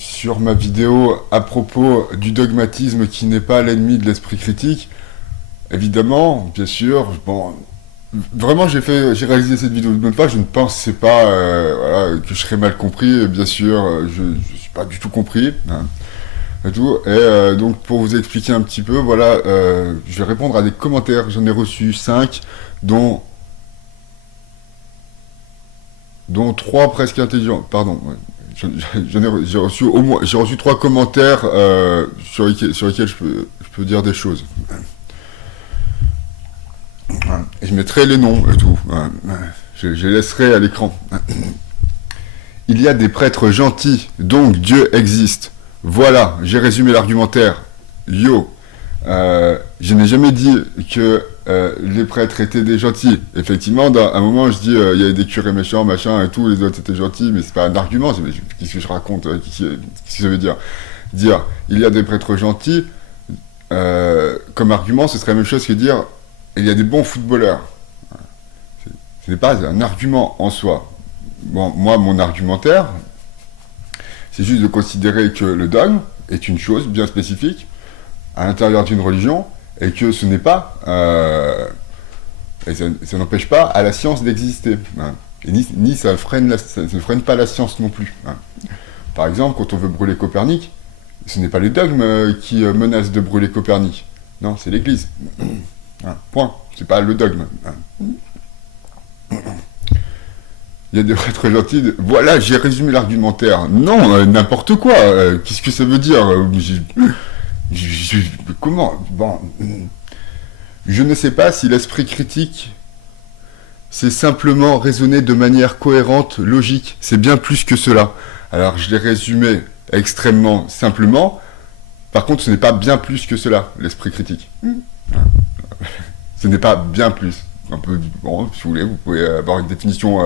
sur ma vidéo à propos du dogmatisme qui n'est pas l'ennemi de l'esprit critique. Évidemment, bien sûr, bon, vraiment j'ai réalisé cette vidéo de bonne foi, je ne pensais pas voilà, que je serais mal compris, bien sûr, je ne suis pas du tout compris. Hein, et tout. Et donc pour vous expliquer un petit peu, voilà, je vais répondre à des commentaires, j'en ai reçu 5, dont 3 presque intelligents, pardon, ouais. J'ai reçu au moins, j'ai reçu 3 commentaires sur lesquels je peux dire des choses. Et je mettrai les noms et tout. Je les laisserai à l'écran. Il y a des prêtres gentils, donc Dieu existe. Voilà, j'ai résumé l'argumentaire. Yo. Je n'ai jamais dit que les prêtres étaient des gentils. Effectivement, à un moment, je dis il y avait des curés méchants, machin et tout, les autres étaient gentils, mais c'est pas un argument. Qu'est-ce que je raconte Qu'est-ce que ça veut dire Dire il y a des prêtres gentils, comme argument, ce serait la même chose que dire il y a des bons footballeurs. Ce n'est pas un argument en soi. Bon, moi, mon argumentaire, c'est juste de considérer que le dogme est une chose bien spécifique à l'intérieur d'une religion, et que ce n'est pas, et ça n'empêche pas à la science d'exister. Hein. Et ni ça ne freine pas la science non plus. Hein. Par exemple, quand on veut brûler Copernic, ce n'est pas les dogmes qui menacent de brûler Copernic. Non, c'est l'Église. Hein. Point. C'est pas le dogme. Hein. Il y a des prêtres gentils. Voilà, j'ai résumé l'argumentaire. Non, n'importe quoi. Qu'est-ce que ça veut dire comment bon, je ne sais pas si l'esprit critique, c'est simplement raisonner de manière cohérente, logique. C'est bien plus que cela. Alors, je l'ai résumé extrêmement simplement. Par contre, ce n'est pas bien plus que cela, l'esprit critique. Ce n'est pas bien plus. Un peu, bon, si vous voulez, vous pouvez avoir une définition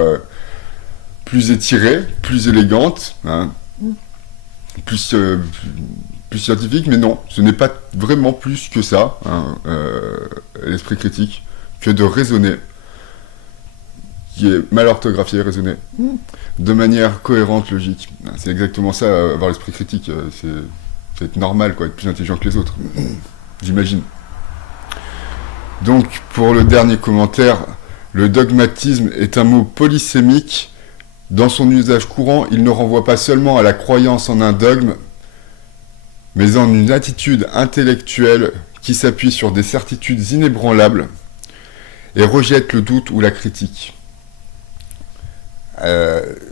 plus étirée, plus élégante, hein, plus scientifique, mais non, ce n'est pas vraiment plus que ça, hein, l'esprit critique, que de raisonner, qui est mal orthographié, raisonner, de manière cohérente, logique. C'est exactement ça, avoir l'esprit critique, c'est être normal, quoi, être plus intelligent que les autres, j'imagine. Donc, pour le dernier commentaire, le dogmatisme est un mot polysémique. Dans son usage courant, il ne renvoie pas seulement à la croyance en un dogme, mais en une attitude intellectuelle qui s'appuie sur des certitudes inébranlables et rejette le doute ou la critique.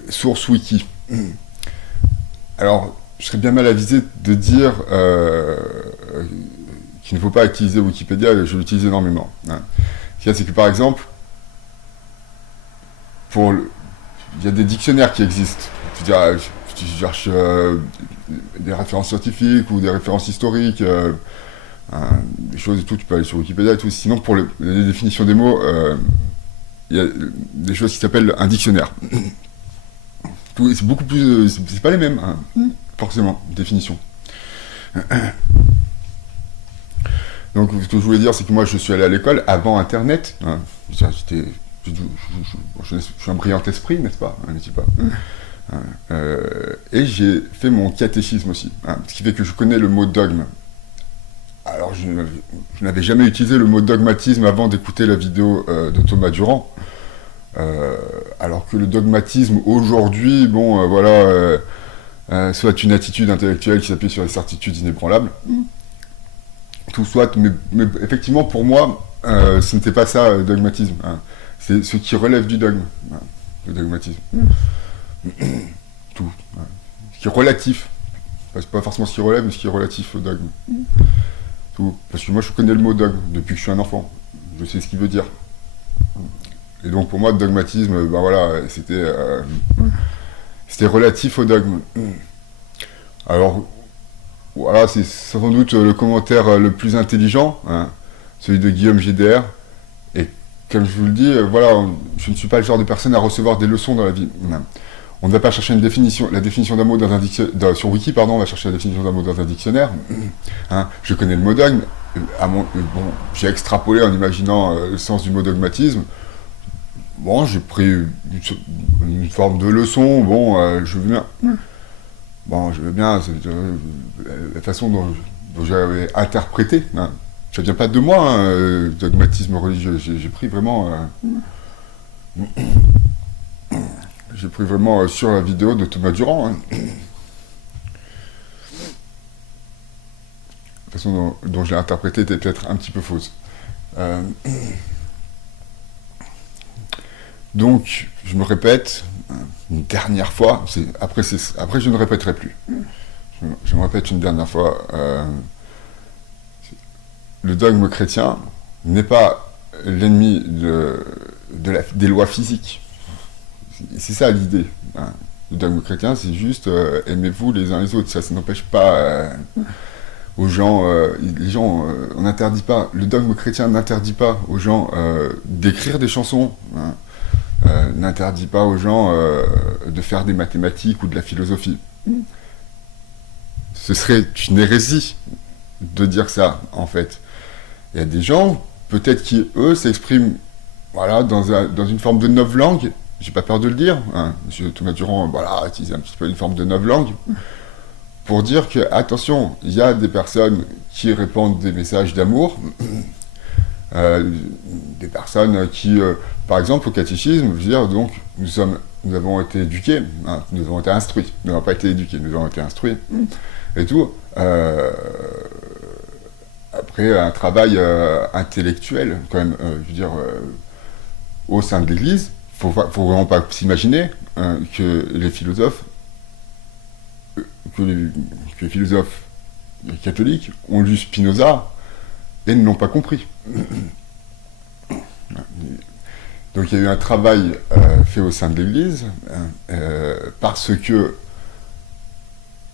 Source wiki. Alors, je serais bien mal avisé de dire qu'il ne faut pas utiliser Wikipédia, je l'utilise énormément. Hein. Ce qu'il y a, c'est que par exemple, il y a des dictionnaires qui existent. Je veux dire, tu cherches des références scientifiques ou des références historiques, des choses et tout, tu peux aller sur Wikipédia et tout. Sinon, pour les définitions des mots, il y a des choses qui s'appellent un dictionnaire. C'est beaucoup plus... c'est pas les mêmes, hein, forcément, définition. Donc, ce que je voulais dire, c'est que moi, je suis allé à l'école avant Internet. Hein. Je suis un brillant esprit, n'est-ce pas? N'est-ce pas? Et j'ai fait mon catéchisme aussi, hein, ce qui fait que je connais le mot dogme. Alors, je n'avais jamais utilisé le mot dogmatisme avant d'écouter la vidéo de Thomas Durand, alors que le dogmatisme aujourd'hui, bon, voilà, soit une attitude intellectuelle qui s'appuie sur des certitudes inébranlables, tout soit, mais effectivement, pour moi, ce n'était pas ça, le dogmatisme. Hein. C'est ce qui relève du dogme, hein, le dogmatisme. Tout. Ouais. Ce qui est relatif. C'est pas forcément ce qui relève, mais ce qui est relatif au dogme. Tout. Parce que moi, je connais le mot dogme depuis que je suis un enfant. Je sais ce qu'il veut dire. Et donc, pour moi, le dogmatisme, ben voilà, c'était relatif au dogme. Alors, voilà, c'est sans doute le commentaire le plus intelligent, hein, celui de Guillaume GDR. Et comme je vous le dis, voilà, je ne suis pas le genre de personne à recevoir des leçons dans la vie. On ne va pas chercher la définition d'un mot dans un dictionnaire, sur Wiki, pardon, on va chercher la définition d'un mot dans un dictionnaire. Hein, je connais le mot dogme, bon, j'ai extrapolé en imaginant le sens du mot dogmatisme. Bon, j'ai pris une forme de leçon, bon, je viens. bon, je veux bien, la façon dont j'avais interprété, hein. Ça vient pas de moi, hein, dogmatisme religieux. J'ai pris vraiment, j'ai pris vraiment sur la vidéo de Thomas Durand, hein. La façon dont je l'ai interprété était peut-être un petit peu fausse. Euh, donc, je me répète une dernière fois. Après, je ne répéterai plus. Je me répète une dernière fois. Le dogme chrétien n'est pas l'ennemi des lois physiques. C'est ça l'idée, hein. Le dogme chrétien, c'est juste aimez-vous les uns les autres. Ça n'empêche pas aux gens, on n'interdit pas. Le dogme chrétien n'interdit pas aux gens d'écrire des chansons, hein, n'interdit pas aux gens de faire des mathématiques ou de la philosophie. Ce serait une hérésie de dire ça, en fait. Il y a des gens, peut-être qui, eux, s'expriment voilà, dans une forme de novlangue. J'ai pas peur de le dire. Hein. Monsieur Thomas Durand, voilà, utilise un petit peu une forme de novlangue pour dire que, attention, il y a des personnes qui répandent des messages d'amour, des personnes qui, par exemple, au catéchisme, je veux dire, donc, nous avons été éduqués, hein, nous avons été instruits. Nous n'avons pas été éduqués, nous avons été instruits, et tout. Après un travail intellectuel, quand même, je veux dire, au sein de l'Église, faut vraiment pas s'imaginer que les philosophes catholiques ont lu Spinoza et ne l'ont pas compris. Donc il y a eu un travail fait au sein de l'Église parce que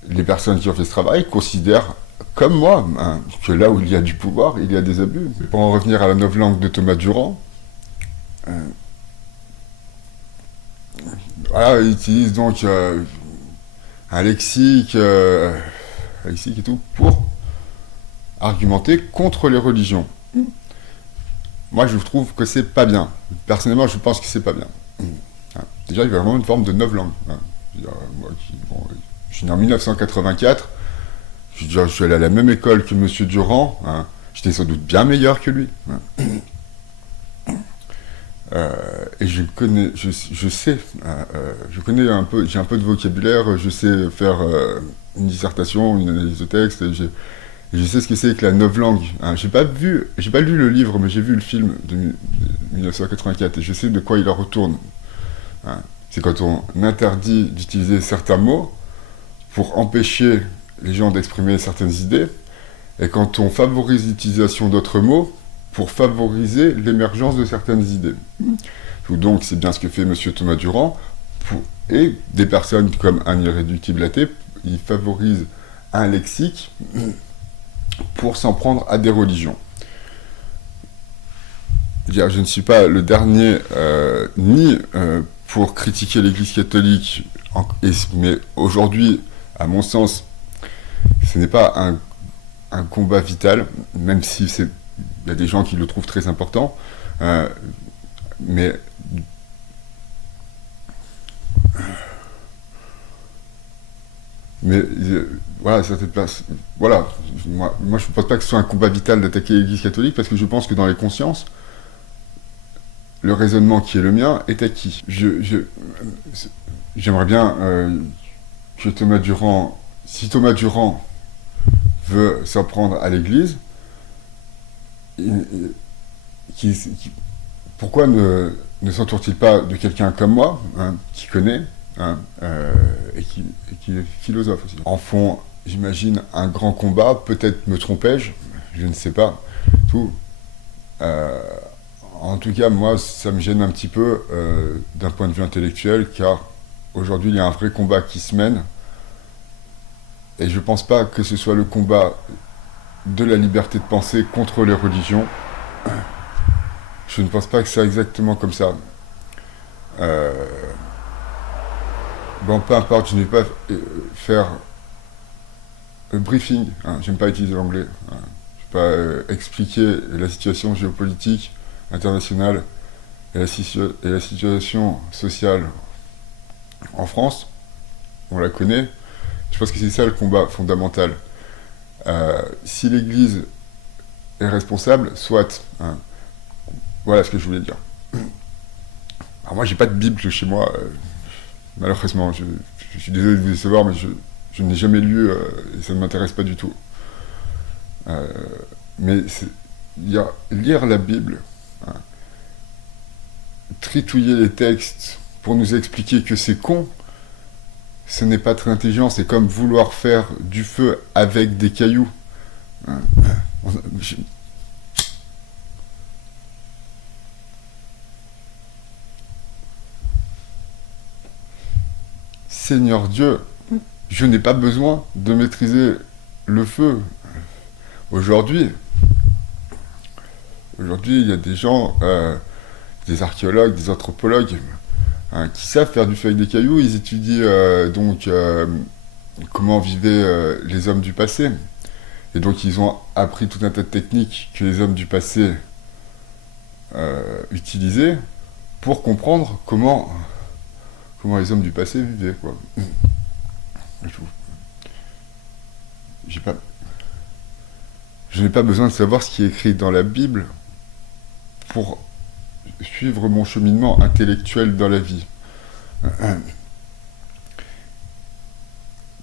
les personnes qui ont fait ce travail considèrent, comme moi, hein, que là où il y a du pouvoir, il y a des abus. Pour en revenir à la novlangue de Thomas Durand, voilà, il utilise donc un lexique et tout pour argumenter contre les religions. Moi, je trouve que c'est pas bien. Personnellement, je pense que c'est pas bien. Déjà, il y a vraiment une forme de novlangue. Moi, je suis né en 1984. Je suis allé à la même école que Monsieur Durand. Hein. J'étais sans doute bien meilleur que lui. Hein. Et je sais, je connais un peu, j'ai un peu de vocabulaire, je sais faire une dissertation, une analyse de texte, et je sais ce que c'est que la novlangue. Hein. J'ai pas lu le livre, mais j'ai vu le film de 1984, et je sais de quoi il en retourne. Hein. C'est quand on interdit d'utiliser certains mots pour empêcher les gens d'exprimer certaines idées, et quand on favorise l'utilisation d'autres mots pour favoriser l'émergence de certaines idées. Donc c'est bien ce que fait Monsieur Thomas Durand, et des personnes comme un irréductible athée, ils favorisent un lexique pour s'en prendre à des religions. Je ne suis pas le dernier ni pour critiquer l'Église catholique, mais aujourd'hui, à mon sens, ce n'est pas un combat vital, même si il y a des gens qui le trouvent très important, mais voilà, certaines places, voilà, moi je ne pense pas que ce soit un combat vital d'attaquer l'Église catholique, parce que je pense que dans les consciences, le raisonnement qui est le mien est acquis. J'aimerais bien que Thomas Durand, si Thomas Durand veut s'en prendre à l'Église, pourquoi ne s'entoure-t-il pas de quelqu'un comme moi, hein, qui connaît, hein, et qui est philosophe aussi. En fond, j'imagine un grand combat, peut-être me trompais-je, je ne sais pas, tout. En tout cas, moi, ça me gêne un petit peu d'un point de vue intellectuel, car aujourd'hui, il y a un vrai combat qui se mène, et je ne pense pas que ce soit le combat de la liberté de penser contre les religions. Je ne pense pas que c'est exactement comme ça. Bon, peu importe, je ne vais pas faire un briefing, hein, j'aime pas utiliser l'anglais, hein, je ne vais pas expliquer la situation géopolitique internationale et la situation sociale en France, on la connaît, Je pense que c'est ça le combat fondamental. Si l'Église est responsable, soit. Hein. Voilà ce que je voulais dire. Alors moi, j'ai pas de Bible chez moi, malheureusement. Je suis désolé de vous décevoir, mais je n'ai jamais lu et ça ne m'intéresse pas du tout. Euh, mais lire la Bible, hein, tritouiller les textes pour nous expliquer que c'est con, ce n'est pas très intelligent. C'est comme vouloir faire du feu avec des cailloux. Hein. Seigneur Dieu, je n'ai pas besoin de maîtriser le feu. Aujourd'hui, il y a des gens, des archéologues, des anthropologues, hein, qui savent faire du feu avec des cailloux. Ils étudient comment vivaient les hommes du passé. Et donc ils ont appris tout un tas de techniques que les hommes du passé utilisaient pour comprendre comment les hommes du passé vivaient, quoi. J'ai pas, je n'ai pas besoin de savoir ce qui est écrit dans la Bible pour suivre mon cheminement intellectuel dans la vie.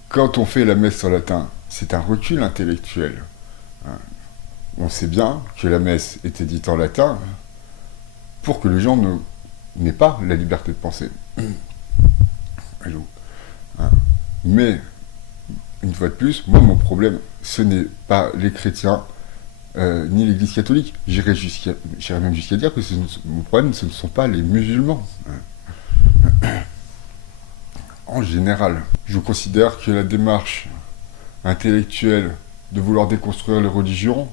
Quand on fait la messe en latin, c'est un recul intellectuel. On sait bien que la messe était dite en latin pour que les gens n'aient pas la liberté de penser. Mais, une fois de plus, moi, mon problème, ce n'est pas les chrétiens, ni l'Église catholique. J'irais même jusqu'à dire que mon problème, ce ne sont pas les musulmans. En général, je considère que la démarche intellectuelle de vouloir déconstruire les religions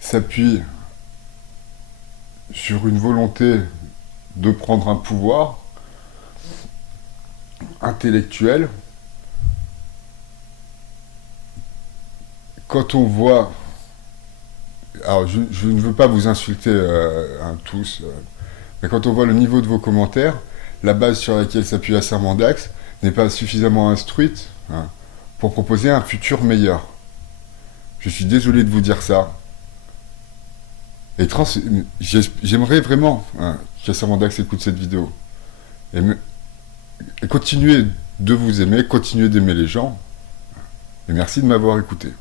s'appuie sur une volonté de prendre un pouvoir intellectuel. Quand on voit... Alors, je ne veux pas vous insulter tous, mais quand on voit le niveau de vos commentaires, la base sur laquelle s'appuie la serment d'Axe n'est pas suffisamment instruite, hein, pour proposer un futur meilleur. Je suis désolé de vous dire ça. Et j'aimerais vraiment, hein, que la serment d'Axe écoute cette vidéo. Et continuez de vous aimer, continuez d'aimer les gens. Et merci de m'avoir écouté.